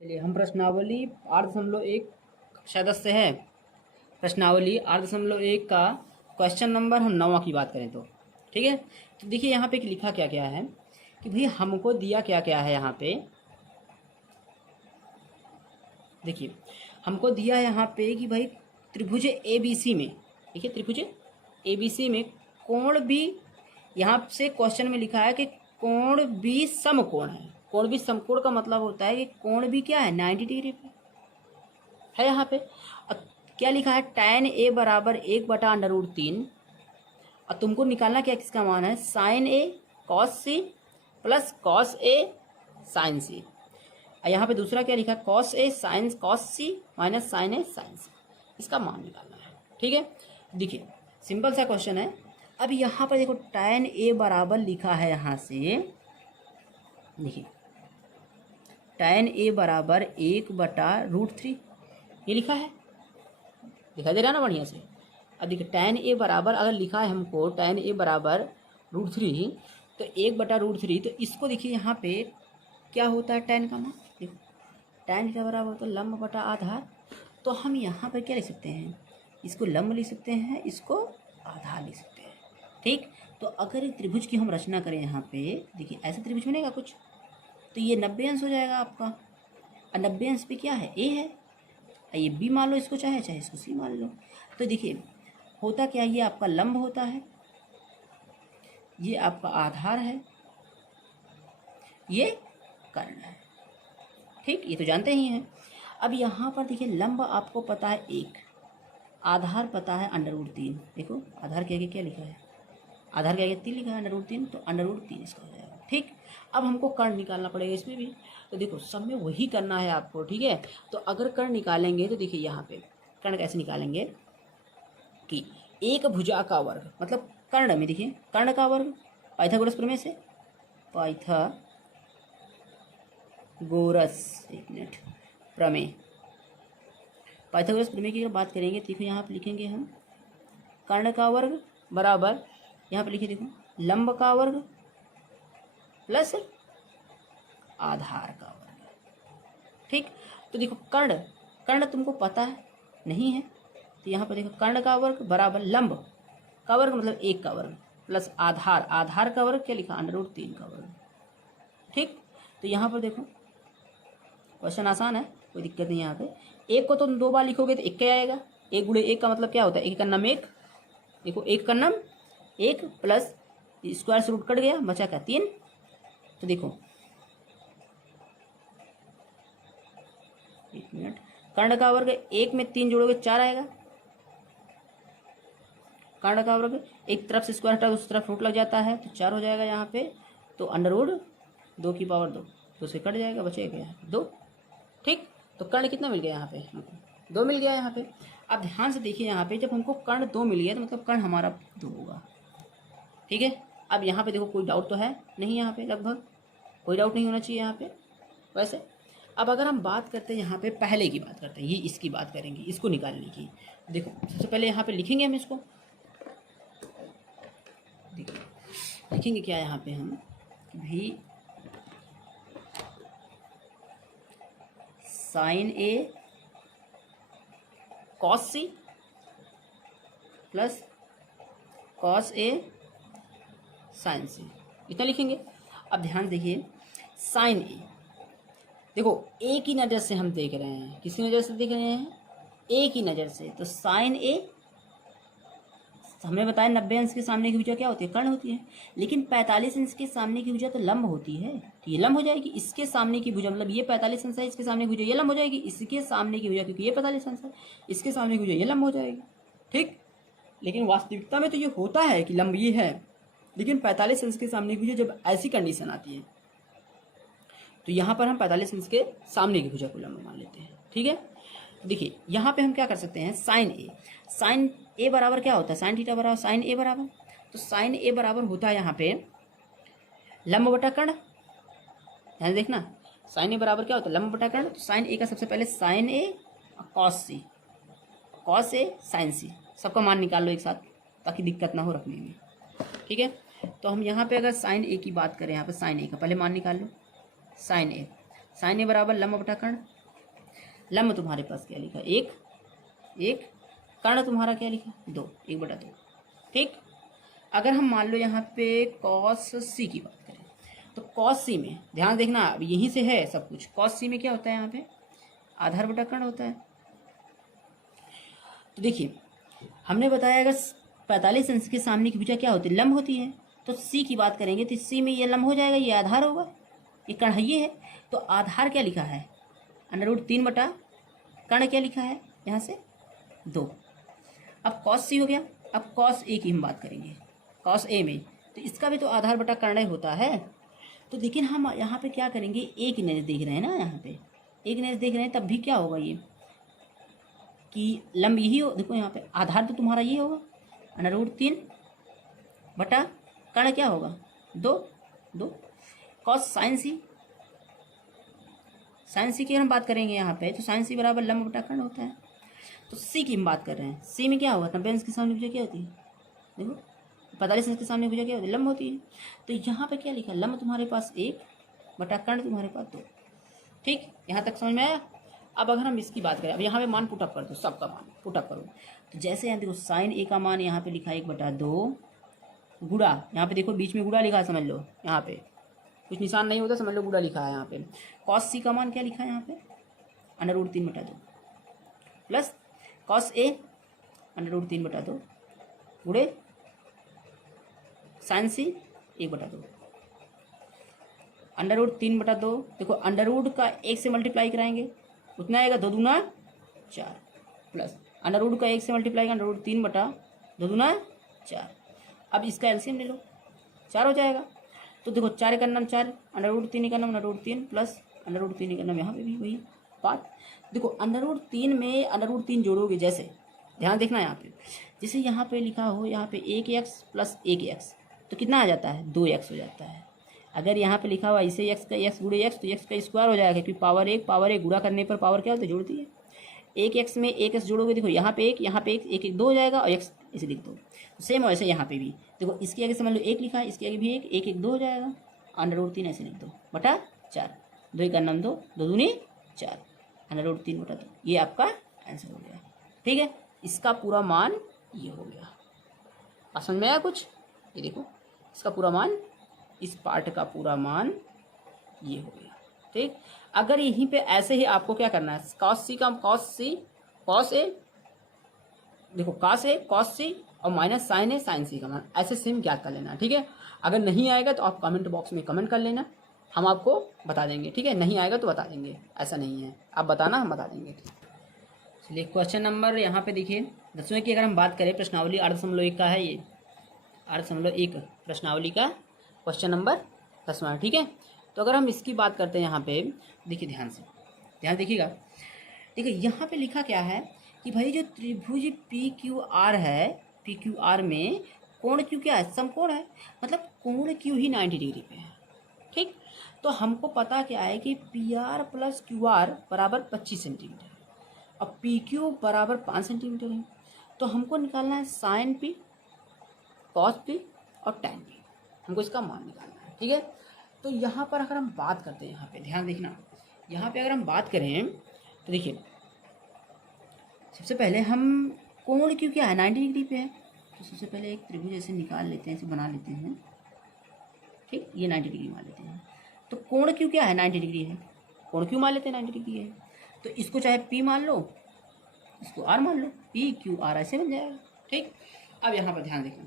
चलिए हम प्रश्नावली 8.1 सदस्य है। प्रश्नावली 8.1 का क्वेश्चन नंबर हम 9 की बात करें तो ठीक है। तो देखिए यहाँ पे लिखा क्या क्या है कि भाई हमको दिया क्या क्या है। यहाँ पे देखिए हमको दिया है यहाँ पे कि भाई त्रिभुज ABC में, देखिए त्रिभुज ABC में कोण भी, यहाँ से क्वेश्चन में लिखा है कि कोण भी समकोण है। कोण भी समकोण का मतलब होता है कि कोण भी क्या है 90 डिग्री पे है। यहाँ पे अब क्या लिखा है tan A बराबर 1/√3 और तुमको निकालना क्या किसका मान है sin A cos C plus cos A sin C। यहाँ पे दूसरा क्या लिखा है cos A sin cos C minus sin A sin C, इसका मान निकालना है। ठीक है, देखिए सिंपल सा क्वेश्चन है। अब यहाँ पर देखो tan A बराबर लिखा है, यहाँ से देखिए tan A बराबर 1/√3 ये लिखा है, दिखाई दे रहा है ना बढ़िया से। अब देखिए tan A बराबर अगर लिखा है हमको tan A बराबर √3 तो 1/√3, तो इसको देखिए यहाँ पे क्या होता है tan का मान, देखो tan थीटा बराबर होता है लंब बटा आधार। तो हम यहाँ पर क्या लिख सकते हैं, इसको लंब लिख सकते हैं, इसको आधार लिख सकते हैं। ठीक, तो अगर एक त्रिभुज की हम रचना करें यहाँ पे, देखिए ऐसा त्रिभुज बनेगा कुछ, तो ये 90 अंश हो जाएगा आपका। और 90 अंश पे क्या है A है, ये B मान लो इसको, चाहे चाहे इसको C मान लो। तो देखिए होता क्या, ये आपका लंब होता है, ये आपका आधार है, ये कर्ण है। ठीक, ये तो जानते ही हैं। अब यहाँ पर देखिए लंब आपको पता है 1, आधार पता है √3। देखो आधार के आगे क्या लिखा है, आधार के आगे 3 लिखा है, √3 तो √3 इसका हो जाएगा। ठीक, अब हमको कर्ण निकालना पड़ेगा इसमें भी, तो देखो सब में वही करना है आपको। ठीक है, तो अगर कर्ण निकालेंगे तो देखिए यहाँ पे कर्ण कैसे निकालेंगे कि एक भुजा का वर्ग, मतलब कर्ण में देखिए कर्ण का वर्ग पाइथागोरस प्रमेय से, पाइथागोरस प्रमेय, पाइथागोरस प्रमेय की अगर बात करेंगे देखो यहाँ पे लिखेंगे हम कर्ण का वर्ग बराबर, यहाँ पे लिखे देखो लंब का वर्ग प्लस आधार का वर्ग। ठीक, तो देखो कर्ण, कर्ण तुमको पता है नहीं है, तो यहाँ पर देखो कर्ण का वर्ग बराबर लंब का वर्ग मतलब 1 का वर्ग प्लस आधार, आधार का वर्ग क्या लिखा √3 का वर्ग। ठीक, तो यहाँ पर देखो क्वेश्चन आसान है, कोई दिक्कत नहीं है। यहाँ पे 1 को तो तुम 2 बार लिखोगे तो 1 क्या आएगा, 1 गुणे 1 का मतलब क्या होता है 1 का नाम 1, देखो 1 का नाम 1 प्लस स्क्वायर से रूट कट गया, बचा क्या 3। तो देखो एक मिनट, कर्ण का वर्ग 1 में 3 जोड़ोगे 4 आएगा, कर्ण का वर्ग एक तरफ से स्क्वायर हटा उस तरफ रूट लग जाता है तो 4 हो जाएगा यहाँ पे, तो √2 की पावर 2, 2 से कट जाएगा, बचेगा 2। ठीक, तो कर्ण कितना मिल गया यहाँ पे हमको 2 मिल गया यहाँ पे। अब ध्यान से देखिए यहाँ पे जब हमको कर्ण 2 मिल गया तो मतलब कर्ण हमारा 2 होगा। ठीक है, अब यहाँ पे देखो कोई डाउट तो है नहीं, यहाँ पे लगभग कोई डाउट नहीं होना चाहिए यहाँ पे वैसे। अब अगर हम बात करते हैं यहाँ पे पहले की बात करते हैं, ये इसकी बात करेंगे इसको निकालने की। देखो सबसे पहले यहाँ पे लिखेंगे हम इसको, देखिए लिखेंगे क्या यहाँ पे हम भी sin A cos C plus cos A sin C, इतना लिखेंगे। अब ध्यान देखिए sin A, देखो A की नज़र से हम देख रहे हैं, किसकी नज़र से देख रहे हैं A की नज़र से, तो sin A हमने बताया 90 अंश के सामने की भुजा क्या होती है कर्ण होती है, लेकिन 45 अंश के सामने की भुजा तो लंब होती है, तो ये लंब हो जाएगी। इसके सामने की भुजा मतलब ये 45 अंश है, इसके सामने की भुजा ये लंब हो जाएगी, इसके सामने की भुजा क्योंकि ये 45 अंश है इसके सामने की भुजा ये लंब हो जाएगी। ठीक, लेकिन वास्तविकता में तो ये होता है कि लंब ये है, लेकिन 45 अंश के सामने की भुजा जब ऐसी कंडीशन आती है तो यहाँ पर हम 45 अंश के सामने की भुजा को लंब मान लेते हैं। ठीक है, देखिए यहाँ पे हम क्या कर सकते हैं साइन ए बराबर क्या होता है साइन थीटा बराबर साइन ए बराबर, तो साइन ए बराबर होता है यहाँ पे लंब बटा कर्ण। ध्यान देखना साइन ए बराबर क्या होता है लंब बटा कर्ण, तो साइन ए का सबसे पहले sign A cos C, cos A sign सी, सबका मान निकाल लो एक साथ ताकि दिक्कत ना हो रखने में। ठीक है, तो हम यहाँ पे अगर साइन ए की बात करें, यहाँ पे साइन ए का पहले मान निकाल लो, साइन ए साइन ए बराबर लंब बटा कर्ण। लंब तुम्हारे पास क्या लिखा, एक, एक, कर्ण तुम्हारा क्या लिखा, 2, 1/2। ठीक। अगर हम मान लो यहाँ पे कॉस सी की बात करें तो कॉस सी में ध्यान देखना, अब यहीं से है सब कुछ। कॉस सी में क्या होता है, यहाँ पे आधार बटा कर्ण होता है। तो देखिए हमने बताया अगर 45 अंश के सामने की भुजा क्या होती है, लंब होती है। तो सी की बात करेंगे तो सी में ये लंब हो जाएगा, ये आधार होगा, ये कर्ण ये है। तो आधार क्या लिखा है, √3 बटा कर्ण क्या लिखा है यहाँ से 2। अब कॉस सी हो गया। अब कॉस ए की हम बात करेंगे, कॉस ए में तो इसका भी तो आधार बटा कर्ण होता है। तो लेकिन हम यहाँ पे क्या करेंगे, एक नज़र देख रहे हैं ना, यहाँ पे एक नज़र देख रहे हैं, तब भी क्या होगा ये कि लंब यही हो। देखो यहाँ पे आधार तो तुम्हारा ये होगा, √3 बटा कर्ण क्या होगा 2। कॉस साइन सी, साइन सी की हम बात करेंगे यहाँ पे तो साइन सी बराबर लंब बटा कर्ण होता है। तो सी की हम बात कर रहे हैं, सी में क्या होगा, 90 अंश के सामने भुजा क्या होती है, देखो 45 अंश के सामने भुजा क्या होती है, लंब होती है। तो यहाँ पे क्या लिखा, लंब तुम्हारे पास 1 बटा कर्ण तुम्हारे पास 2। ठीक, यहाँ तक समझ में आया। अब अगर हम इसकी बात करें, अब यहाँ पे मान पुटअप कर दो, सबका मान पुटअप करो। तो जैसे यहाँ देखो साइन ए का मान यहाँ पे लिखा है 1/2 गुड़ा, यहाँ पे देखो बीच में गुड़ा लिखा है, समझ लो यहाँ पे कुछ निशान नहीं होता, समझ लो गुड़ा लिखा है यहाँ पे। कॉस सी का मान क्या लिखा है यहाँ पे, √3/2 प्लस कॉस ए √3/2 गुड़े साइन सी 1/2। √3/2 देखो अंडर का 1 से मल्टीप्लाई कराएंगे उतना आएगा, 2 दूना 4 प्लस अंडर का 1 से मल्टीप्लाई करेंगे √3/2 दूना 4। अब इसका एलसीएम ले लो, 4 हो जाएगा। तो देखो 4 का नाम 4, √3 का नाम √3 प्लस √3 का नाम यहाँ पे भी वही बात। देखो √3 में √3 जोड़ोगे, जैसे ध्यान देखना यहाँ पे, जैसे यहाँ पे लिखा हो यहाँ पे 1x प्लस 1x तो कितना आ जाता है, 2x हो जाता है। अगर यहाँ पे लिखा हुआ इसे x का x गुड़े x तो x का स्क्वायर हो जाएगा, क्योंकि पावर 1 गुणा करने पर पावर क्या होता है, जोड़ती है। 1x में 1x जोड़ोगे, देखो यहाँ पे 1, यहाँ पे 1 2 हो जाएगा और x इसे लिख दो। सेम वैसे यहाँ पे भी देखो, इसके आगे समझ लो 1 लिखा है, इसके आगे भी 1 2 हो जाएगा, √3 ऐसे लिख दो बटा 4, 2 का नाम 2, 2 दूनी 4, √3/2। ये आपका आंसर हो गया। ठीक है, इसका पूरा मान ये हो गया। आप समझ में आया कुछ, ये देखो इसका पूरा मान, इस पार्ट का पूरा मान ये हो गया। ठीक, अगर यहीं पे ऐसे ही आपको क्या करना है, कॉस सी का कॉस ए देखो कॉस ए कॉस सी और माइनस साइन ए साइन सी का मान ऐसे सेम ज्ञात कर लेना। ठीक है, अगर नहीं आएगा तो आप कमेंट बॉक्स में कमेंट कर लेना, हम आपको बता देंगे। ठीक है, नहीं आएगा तो बता देंगे, ऐसा नहीं है, आप बताना हम बता देंगे। चलिए क्वेश्चन नंबर यहाँ पे देखिए 10वें की अगर हम बात करें, प्रश्नावली 8.1 का है, ये 8.1 प्रश्नावली का क्वेश्चन नंबर 10वां। ठीक है, तो अगर हम इसकी बात करते हैं यहाँ पे देखिए, ध्यान देखिएगा। देखिए यहाँ पे लिखा क्या है कि भाई जो त्रिभुज PQR है, PQR में कोण Q क्या है, समकोण है, मतलब कोण Q ही 90 डिग्री पे है। ठीक, तो हमको पता क्या है कि PR प्लस QR बराबर 25 सेंटीमीटर और PQ बराबर 5 सेंटीमीटर है। तो हमको निकालना है साइन P, कॉस P और tan P, हमको इसका मान निकालना है। ठीक है, तो यहाँ पर अगर हम बात करते हैं, यहाँ पे ध्यान देखना, यहाँ पे अगर हम बात करें तो देखिए सबसे पहले हम कोण Q क्या है 90 डिग्री पे है, तो सबसे पहले एक त्रिभुज ऐसे निकाल लेते हैं, ऐसे बना लेते हैं। ठीक, ये 90 डिग्री मान लेते हैं। तो कोण Q क्या है 90 डिग्री है, कोण Q मान लेते हैं 90 डिग्री है। तो इसको चाहे P मान लो, इसको R मान लो, PQR ऐसे बन जाएगा। ठीक, अब यहाँ पर ध्यान देखना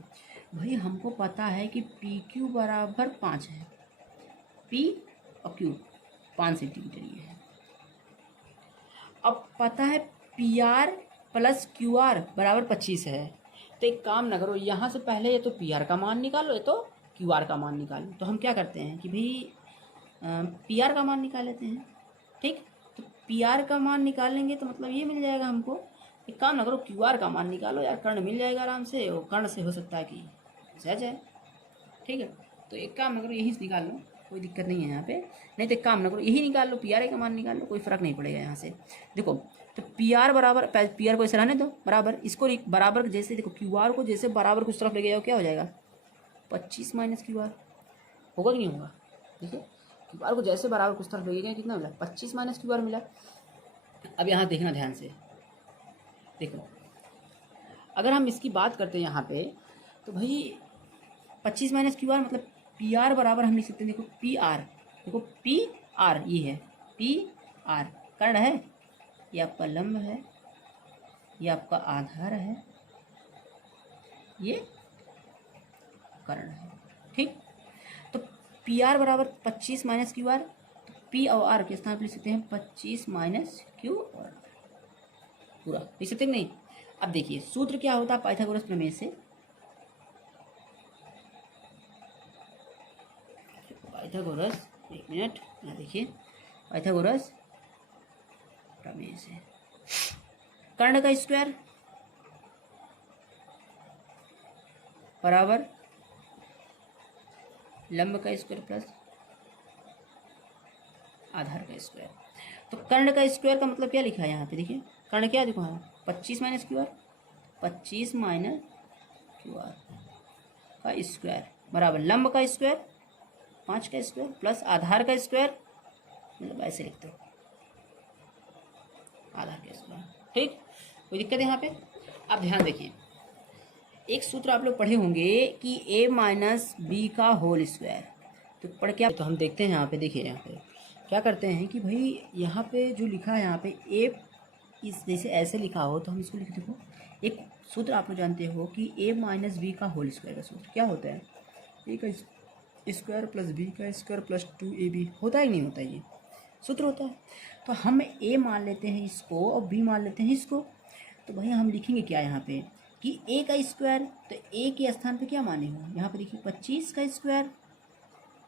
भाई, हमको पता है कि PQ बराबर 5 है, P और Q 5 सेंटीमीटर ये है। अब पता है PR प्लस QR बराबर 25 है। तो एक काम ना करो, यहाँ से पहले ये तो PR का मान निकालो, ये तो QR का मान निकालो। तो हम क्या करते हैं कि भाई PR का मान निकाल लेते हैं। ठीक, तो PR का मान निकाल लेंगे तो मतलब ये मिल जाएगा हमको। एक काम ना करो, QR का मान निकालो यार, कर्ण मिल जाएगा आराम से, और कर्ण से हो सकता है कि सह जाए। ठीक है, तो एक काम ना करो, यही से निकाल लो, कोई दिक्कत नहीं है यहाँ पे। नहीं तो एक काम ना करो, यही निकाल लो, PR का मान निकाल लो, कोई फ़र्क नहीं पड़ेगा यहाँ से। देखो तो PR बराबर, PR को ऐसे रहने दो बराबर, इसको बराबर जैसे देखो QR को जैसे बराबर कुछ तरफ ले जाओ, क्या हो जाएगा 25 माइनस QR होगा कि नहीं होगा। देखिए क्यू आर को जैसे बराबर कुछ तरफ लगेगा कितना मिला 25 माइनस क्यू आर मिला। अब यहाँ देखना ध्यान से, देखो अगर हम इसकी बात करते हैं यहाँ पे तो भाई 25 माइनस क्यू आर मतलब पी आर बराबर हम लिख सकते हैं, देखो पी आर, देखो पी आर ये है पी आर, कर्ण है, ये आपका लंब है, ये आपका आधार है, ये कर्ण है, ठीक। तो पी आर बराबर 25 माइनस क्यू आर, तो पी और आर के स्थान पर लिख सकते हैं 25 माइनस क्यू आर, पूरा लिख सकते हैं नहीं। अब देखिए सूत्र क्या होता है पाइथागोरस प्रमेय से, पाइथागोरस, एक मिनट यहाँ देखिए, पाइथागोरस प्रमेय से कर्ण का स्क्वायर बराबर लंब का स्क्वायर प्लस आधार का स्क्वायर। तो कर्ण का स्क्वायर का मतलब क्या लिखा है यहाँ पे, देखिए कर्ण क्या देखो हाँ 25 minus Q R, 25 minus Q R का स्क्वायर बराबर लंब का स्क्वायर 5 का स्क्वायर प्लस आधार का स्क्वायर, मतलब ऐसे लिखते हो आधार का स्क्वायर, ठीक। कोई दिक्कत है यहाँ पे। अब ध्यान देखिए एक सूत्र आप लोग पढ़े होंगे कि a माइनस बी का होल स्क्वायर, तो पढ़ क्या, तो हम देखते हैं यहाँ पे, देखिए यहाँ पे क्या करते हैं कि भाई यहाँ पे जो लिखा है यहाँ पे a इस जैसे ऐसे लिखा हो तो हम इसको लिख देखो, एक सूत्र आप लोग जानते हो कि a माइनस बी का होल स्क्वायर का सूत्र क्या होता है, a का स्क्वायर प्लस बी का स्क्वायर प्लस 2ab होता है कि नहीं होता है, ये सूत्र होता है। तो हम a मान लेते हैं इसको और b मान लेते हैं इसको, तो भाई हम लिखेंगे क्या यहाँ पे कि a का स्क्वायर, तो a के स्थान पे क्या माने हो यहाँ पे देखिए 25 का स्क्वायर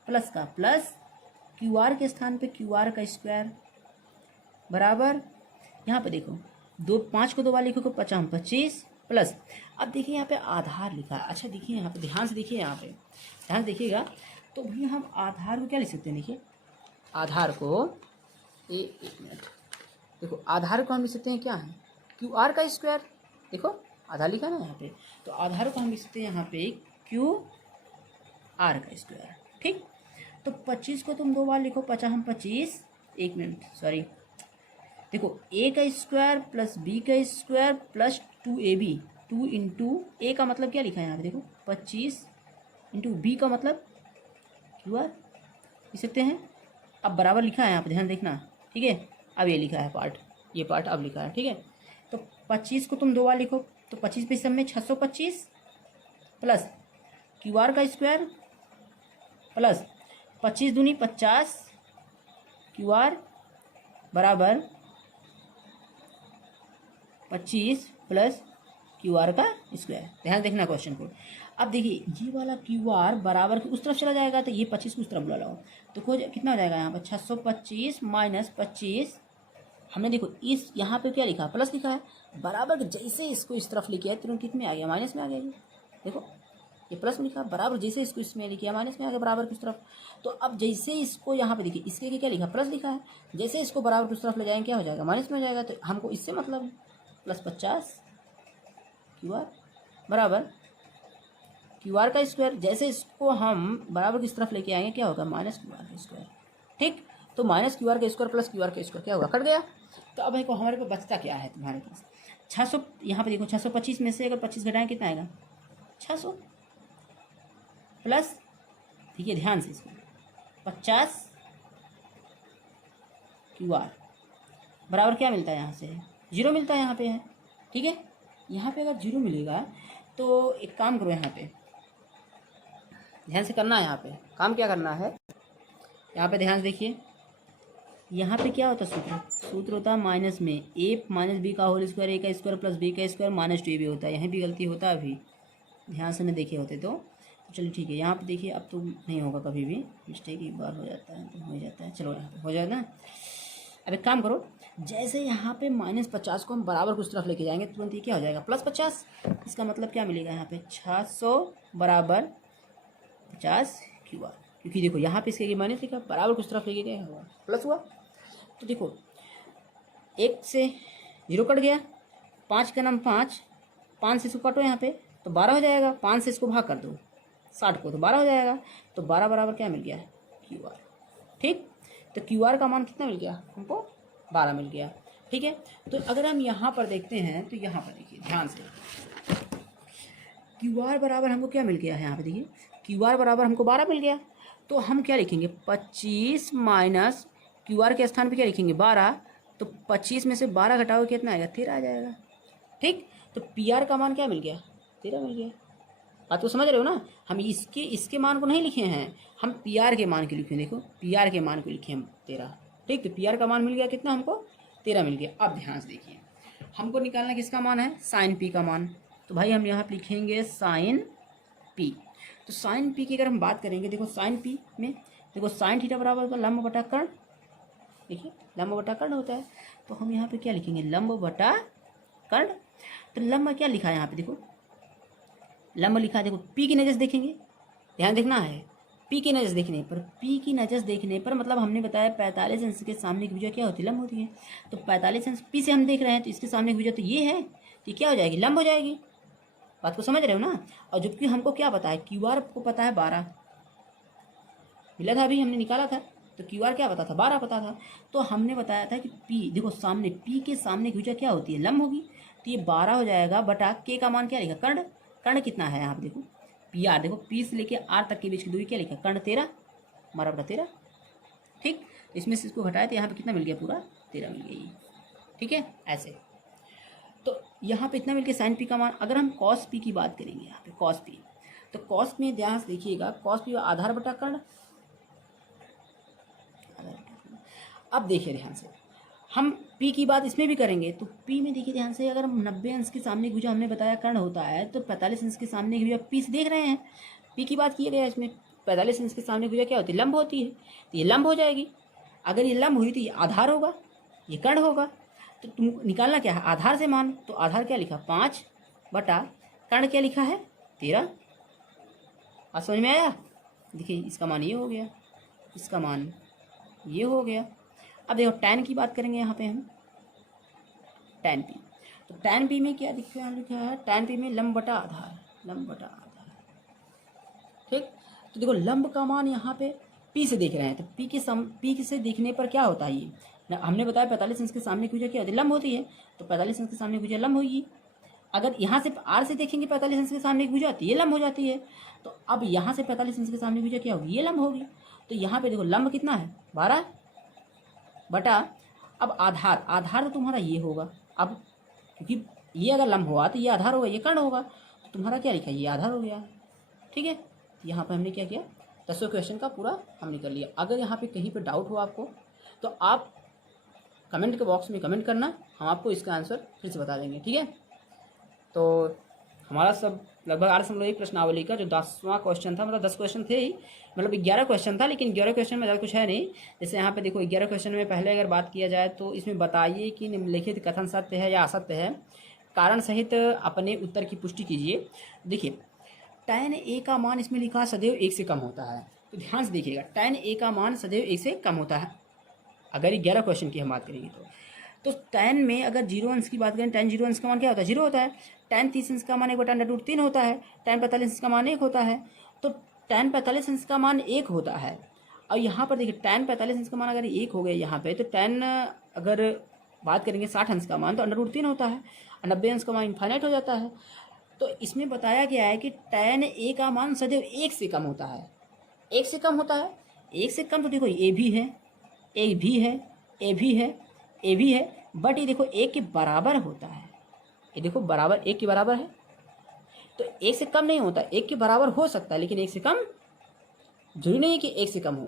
प्लस का प्लस क्यू आर के स्थान पे क्यू आर का स्क्वायर बराबर, यहाँ पे देखो 5 को 2 बार लिखोगे 25 प्लस, अब देखिए यहाँ पे आधार लिखा है, अच्छा देखिए यहाँ पे ध्यान से देखिए, यहाँ पे ध्यान से देखिएगा, तो भैया हम आधार को क्या लिख सकते हैं, देखिए आधार को एक मिनट, देखो आधार को हम लिख सकते हैं क्या है क्यू आर का स्क्वायर, देखो आधार लिखा ना यहाँ पे, तो आधार को हम लिख सकते हैं यहाँ पे क्यू आर का स्क्वायर, ठीक। तो 25 को तुम 2 बार लिखो 50 हम 25, एक मिनट सॉरी, देखो a का स्क्वायर प्लस b का स्क्वायर प्लस 2ab, 2 इंटू ए का मतलब क्या लिखा है यहाँ पे देखो 25 इंटू बी का मतलब क्यू आर लिख सकते हैं। अब बराबर लिखा है यहाँ पे ध्यान देखना, ठीक है। अब ये लिखा है पार्ट, ये पार्ट अब लिखा है, ठीक है। तो 25 को तुम 2 बार लिखो तो 25 पे सब में 625 प्लस क्यू आर का स्क्वायर प्लस 25 दूनी 50 क्यू आर बराबर 25 प्लस क्यू आर का स्क्वायर, ध्यान देखना क्वेश्चन को। अब देखिए ये वाला क्यू आर बराबर उस तरफ चला जाएगा तो ये 25 को उस तरफ बुला लो, तो कितना हो जाएगा यहाँ पर 625 माइनस 25, हमने देखो इस यहाँ पे क्या लिखा प्लस लिखा है, बराबर जैसे इसको इस तरफ लिखा है तुरंत कितने आ गया माइनस में आ गया, देखो ये प्लस में लिखा बराबर जैसे इसको इसमें लिखा माइनस में आ गया बराबर किस तरफ। तो अब जैसे इसको यहाँ पे देखिए इसके क्या लिखा प्लस लिखा है, जैसे इसको बराबर किस तरफ ले जाएंगे क्या हो जाएगा माइनस में हो जाएगा, तो हमको इससे मतलब प्लस 50 क्यू आर बराबर क्यू आर का स्क्वायर, जैसे इसको हम बराबर किस तरफ लेके आएंगे क्या होगा माइनस क्यू आर का स्क्वायर, ठीक। तो माइनस क्यू आर का स्क्वायर प्लस क्यू आर का स्क्वायर क्या होगा कट गया। तो अब देखो हमारे पास बचता क्या है तुम्हारे पास 600, यहाँ पे देखो 625 में से अगर 25 घटाएं कितना आएगा 600 प्लस, ठीक है ध्यान से इसमें 50 क्यू आर बराबर क्या मिलता है यहाँ से 0 मिलता है यहाँ पे है, ठीक है। यहाँ पे अगर 0 मिलेगा तो एक काम करो, यहाँ पे ध्यान से करना है, यहाँ पे काम क्या करना है, यहाँ पे ध्यान से देखिए, यहाँ पे क्या होता है सूत्र होता है माइनस में a माइनस बी का होल स्क्वायर, a का स्क्वायर प्लस b का स्क्वायर माइनस 2ab होता है, यहाँ भी गलती होता है, अभी ध्यान से नहीं देखे होते तो चलिए ठीक है। यहाँ पे देखिए अब तो नहीं होगा, कभी भी मिस्टेक एक बार हो जाता है तो हो जाता है, चलो यहाँ पे हो जाएगा ना। अब एक काम करो, जैसे यहाँ पे -50 को हम बराबर कुछ तरफ लेके जाएंगे तुरंत ये क्या हो जाएगा +50, इसका मतलब क्या मिलेगा यहाँ पे 600 बराबर 50 क्यू आर, क्योंकि देखो यहाँ पे इसके माइनस लिखा बराबर कुछ तरफ लेके गए हुआ प्लस हुआ, तो देखो 1 से 0 कट गया, 5 का नाम 5 से इसको काटो यहाँ पे तो 12 हो जाएगा, 5 से इसको भाग कर दो 60 को तो 12 हो जाएगा, तो 12 बराबर क्या मिल गया क्यू आर, ठीक, तो क्यू आर का मान कितना मिल गया हमको, 12 मिल गया। ठीक है, तो अगर हम यहाँ पर देखते हैं तो यहाँ पर देखिए ध्यान से, क्यू आर बराबर हमको क्या मिल गया है, यहाँ पे देखिए क्यू आर बराबर हमको 12 मिल गया। तो हम क्या लिखेंगे, 25 माइनस क्यू आर के स्थान पे क्या लिखेंगे 12, तो 25 में से 12 घटाओगे कितना आएगा, 13 आ जाएगा। ठीक, तो पी आर का मान क्या मिल गया, 13 मिल गया। बात तो समझ रहे हो ना, हम इसके मान को नहीं लिखे हैं, हम पी आर के मान को लिखे, देखो पी आर के मान को लिखे हम 13। ठीक, तो पी आर का मान मिल गया कितना हमको, 13 मिल गया। अब ध्यान से देखिए, हमको निकालना किसका मान है, साइन पी का मान। तो भाई हम यहाँ पे लिखेंगे साइन पी। तो साइन पी की अगर हम बात करेंगे, देखो साइन पी में देखो साइन थीटा बराबर होगा लंब बटा कर्ण, देखिए लंब बटा कर्ण होता है। तो हम यहाँ पे क्या लिखेंगे, लंब बटा कर्ण। तो लंब क्या लिखा है यहाँ पे, देखो लंब लिखा है, देखो पी की नज़र से देखेंगे, ध्यान देखना है, पी की नज़र देखने पर मतलब हमने बताया 45 अंश के सामने की भुजा क्या होती है, लंब होती है। तो 45 अंश पी से हम देख रहे हैं, तो इसके सामने की भुजा तो ये है, तो ये क्या हो जाएगी, लंब हो जाएगी। बात को समझ रहे हो ना। और जबकि हमको क्या पता है, क्यू आर को पता है 12 मिला था, अभी हमने निकाला था, तो क्यू आर क्या पता था, 12 पता था। तो हमने बताया था कि पी, देखो सामने पी के सामने की भुजा क्या होती है, लंब होगी। तो ये 12 हो जाएगा बटा के का मान क्या लिखा, कर्ण। कर्ण कितना है यहाँ पे देखो, पी आर, देखो पी से लेके आर तक के बीच की दूरी क्या लिखा, कर्ण 13, हमारा बटा 13। ठीक, इसमें से इसको घटाए तो यहाँ पे कितना मिल गया, पूरा 13 मिल गया ये। ठीक है, ऐसे तो यहाँ पे इतना मिल गया साइन पी का मान। अगर हम कॉस पी की बात करेंगे, यहाँ पे कॉस पी, तो कॉस में ध्यान से देखिएगा, कॉस पी आधार बटा कर्ण। अब देखिए ध्यान से, हम पी की बात इसमें भी करेंगे, तो पी में देखिए ध्यान से, अगर हम 90 अंश के सामने की भुजा हमने बताया कर्ण होता है, तो 45 अंश के सामने की भुजा पी से देख रहे हैं, पी की बात की गई है इसमें, 45 अंश के सामने की भुजा क्या होती है, लंब होती है। तो ये लंब हो जाएगी, अगर ये लंब हुई तो ये आधार होगा, ये कर्ण होगा। तो तुम निकालना क्या है, आधार से मान, तो आधार क्या लिखा 5 बटा कर्ण क्या लिखा है 13। आज समझ में आया, देखिए इसका मान ये हो गया, इसका मान ये हो गया। अब देखो टैन की बात करेंगे यहाँ पे हम, टैन पी, तो टैन पी में क्या लिखा है, टैन पी में लंब बटा आधार, लंब बटा आधार। ठीक, तो देखो लंब का मान यहाँ पे पी से देख रहे हैं, तो पी से देखने पर क्या होता है, ये हमने बताया 45 अंश के सामने की भुजा क्या होती है, लंब होती है। तो 45 अंश के सामने की भुजा लंब होगी। अगर यहाँ से आर से देखेंगे 45 अंश के सामने की भुजा आती है, ये लंब हो जाती है। तो अब यहाँ से 45 अंश के सामने की भुजा क्या होगी, ये लंब होगी। तो यहाँ पे देखो लंब कितना है 12 बटा, अब आधार, आधार तो तुम्हारा ये होगा, अब क्योंकि ये अगर लंब हुआ तो ये आधार होगा, ये कर्ण होगा, तो तुम्हारा क्या लिखा, ये आधार हो गया। ठीक है, यहाँ पर हमने क्या किया, 10वें क्वेश्चन का पूरा हमने कर लिया। अगर यहाँ पे कहीं पे डाउट हो आपको, तो आप कमेंट के बॉक्स में कमेंट करना, हम आपको इसका आंसर फिर से बता देंगे। ठीक है, तो हमारा सब लगभग 8.1 प्रश्नावली का जो 10वां क्वेश्चन था, मतलब 10 क्वेश्चन थे ही, मतलब 11 क्वेश्चन था, लेकिन 11 क्वेश्चन में ज़्यादा कुछ है नहीं। जैसे यहाँ पे देखो 11 क्वेश्चन में पहले अगर बात किया जाए तो इसमें बताइए कि निम्नलिखित कथन सत्य है या असत्य है, कारण सहित अपने उत्तर की पुष्टि कीजिए। देखिए tan a का मान इसमें लिखा सदैव 1 से कम होता है, तो ध्यान से देखिएगा, tan a का मान सदैव 1 से कम होता है। अगर 11 क्वेश्चन की हम बात करेंगे तो tan में अगर 0 अंश की बात करें, tan 0 अंश का मान क्या होता है, 0 होता है। tan 30 अंश का मान 1/√3 होता है। tan 45 अंश का मान 1 होता है। तो tan 45 अंश का मान 1 होता है। और यहाँ पर देखिए tan 45 अंश का मान अगर 1 हो गया यहाँ पे, तो tan अगर बात करेंगे 60 अंश का मान तो √3 होता है, 90 अंश का मान इनफाइनाइट हो जाता है। तो इसमें बताया गया है कि tan a का मान सदैव 1 से कम होता है, 1 से कम होता है। 1 से कम तो देखो a भी है, a भी है, a भी है, a भी है, बट ये देखो 1 के बराबर होता है। ये देखो बराबर 1 के बराबर है, तो 1 से कम नहीं होता, 1 के बराबर हो सकता है, लेकिन 1 से कम जरूरी नहीं है कि 1 से कम हो,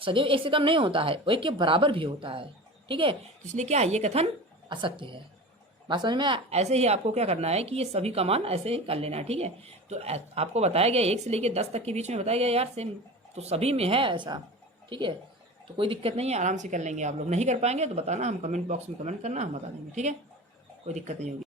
सदैव 1 से कम नहीं होता है, वो 1 के बराबर भी होता है। ठीक है, इसलिए क्या ये कथन असत्य है। बात समझ में, ऐसे ही आपको क्या करना है कि ये सभी का मान ऐसे ही कर लेना है। ठीक है, तो आपको बताया गया 1 से लेकर 10 तक के बीच में बताया गया यार सेम, तो सभी में है ऐसा। ठीक है, तो कोई दिक्कत नहीं है, आराम से कर लेंगे आप लोग। नहीं कर पाएंगे तो बताना, हम कमेंट बॉक्स में कमेंट करना, हम बता देंगे। ठीक है, कोई दिक्कत नहीं होगी।